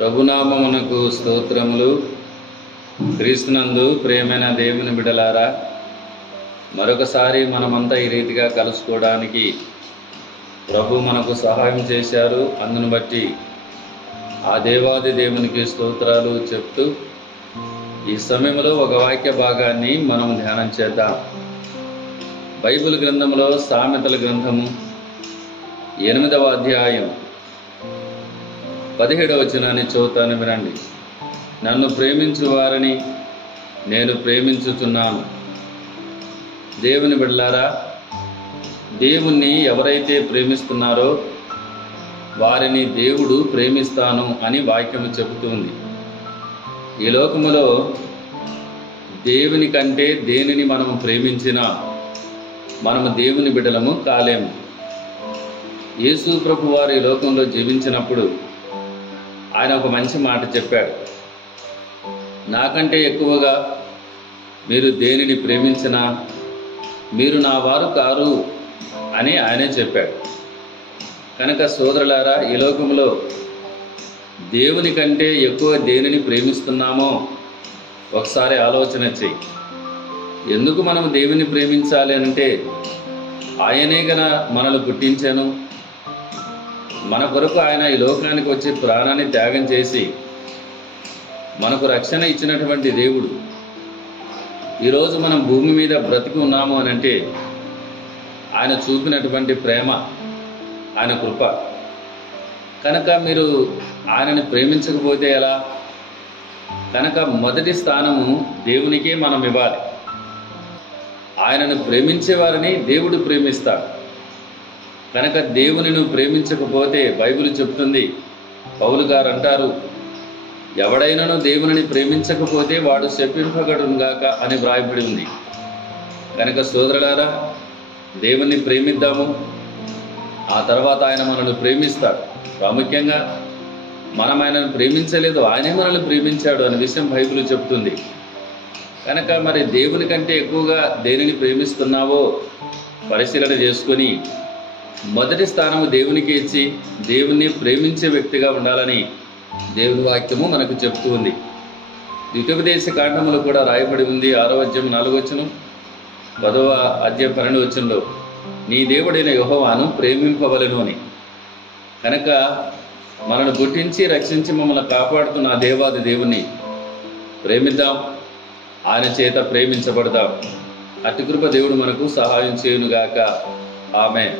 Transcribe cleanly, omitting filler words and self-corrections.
ప్రభునామమునకు స్తోత్రములు. క్రీస్తునందు ప్రియమైన దేవుని బిడ్డలారా, మరొకసారి మనమంతా ఈ రీతిగా కలుసుకోవడానికి ప్రభు మనకు సహాయం చేశారు. అందును బట్టి ఆ దేవాది దేవునికి స్తోత్రాలు చెప్తూ ఈ సమయంలో ఒక వాక్య భాగాన్ని మనం ధ్యానం చేద్దాం. బైబిల్ గ్రంథంలో సామెతల గ్రంథము 8వ అధ్యాయం 17వ వచనాన్ని చదువుతాను, వినండి. నన్ను ప్రేమించు వారిని నేను ప్రేమించుచున్నాను. దేవుని బిడ్డలారా, దేవుణ్ణి ఎవరైతే ప్రేమిస్తున్నారో వారిని దేవుడు ప్రేమిస్తాను అని వాక్యము చెబుతుంది. ఈ లోకములో దేవుని కంటే దేనిని మనము ప్రేమించినా మనము దేవుని బిడ్డలము కాలేము. యేసు ప్రభు వారు ఈ లోకంలో జీవించినప్పుడు ఆయన ఒక మంచి మాట చెప్పాడు. నాకంటే ఎక్కువగా మీరు దేనిని ప్రేమించినా మీరు నా వారు కారు అని ఆయనే చెప్పాడు. కనుక సోదరులారా, ఈ లోకంలో దేవుని కంటే ఎక్కువ దేనిని ప్రేమిస్తున్నామో ఒకసారి ఆలోచన చెయ్యి. ఎందుకు మనం దేవుని ప్రేమించాలి అంటే ఆయనే గన మనల్ని పుట్టించాను. మన కొరకు ఆయన ఈ లోకానికి వచ్చి ప్రాణాన్ని త్యాగం చేసి మనకు రక్షణ ఇచ్చినటువంటి దేవుడు. ఈరోజు మనం భూమి మీద బ్రతికి ఉన్నాము అని అంటే ఆయన చూపినటువంటి ప్రేమ, ఆయన కృప. కనుక మీరు ఆయనని ప్రేమించకపోతే ఎలా? కనుక మొదటి స్థానము దేవునికే మనం ఇవ్వాలి. ఆయనను ప్రేమించే వారిని దేవుడు ప్రేమిస్తాడు. కనుక దేవుని నువ్వు ప్రేమించకపోతే బైబిల్ చెప్తుంది, పౌలు గారు అంటారు, ఎవడైనాను దేవునిని ప్రేమించకపోతే వాడు శపింపగడుగాక అని వ్రాయబడి ఉంది. కనుక సోదరులారా, దేవుణ్ణి ప్రేమిద్దాము. ఆ తర్వాత ఆయన మనల్ని ప్రేమిస్తాడు. ప్రాముఖ్యంగా మనం ఆయనను ప్రేమించలేదు, ఆయనే మనల్ని ప్రేమించాడు అనే విషయం బైబిల్ చెప్తుంది. కనుక మరి దేవుని కంటే ఎక్కువగా దేనిని ప్రేమిస్తున్నావో పరిశీలన చేసుకొని మొదటి స్థానము దేవునికి ఇచ్చి దేవుణ్ణి ప్రేమించే వ్యక్తిగా ఉండాలని దేవుని వాక్యము మనకు చెప్తూ ఉంది. ద్వితోపదేశ కాండములో కూడా రాయబడి ఉంది. 6వ అధ్యాయం 4వ వచనం, 10వ అధ్యాయం 12వ వచనంలో నీ దేవుడైన యెహోవాను ప్రేమింపవలెను అని. కనుక మనల్ని పుట్టించి రక్షించి మమ్మల్ని కాపాడుతున్న ఆ దేవాది దేవుణ్ణి ప్రేమిద్దాం, ఆయన చేత ప్రేమించబడదాం. అట్టి కృప దేవుడు మనకు సహాయం చేయునుగాక. ఆమేన్.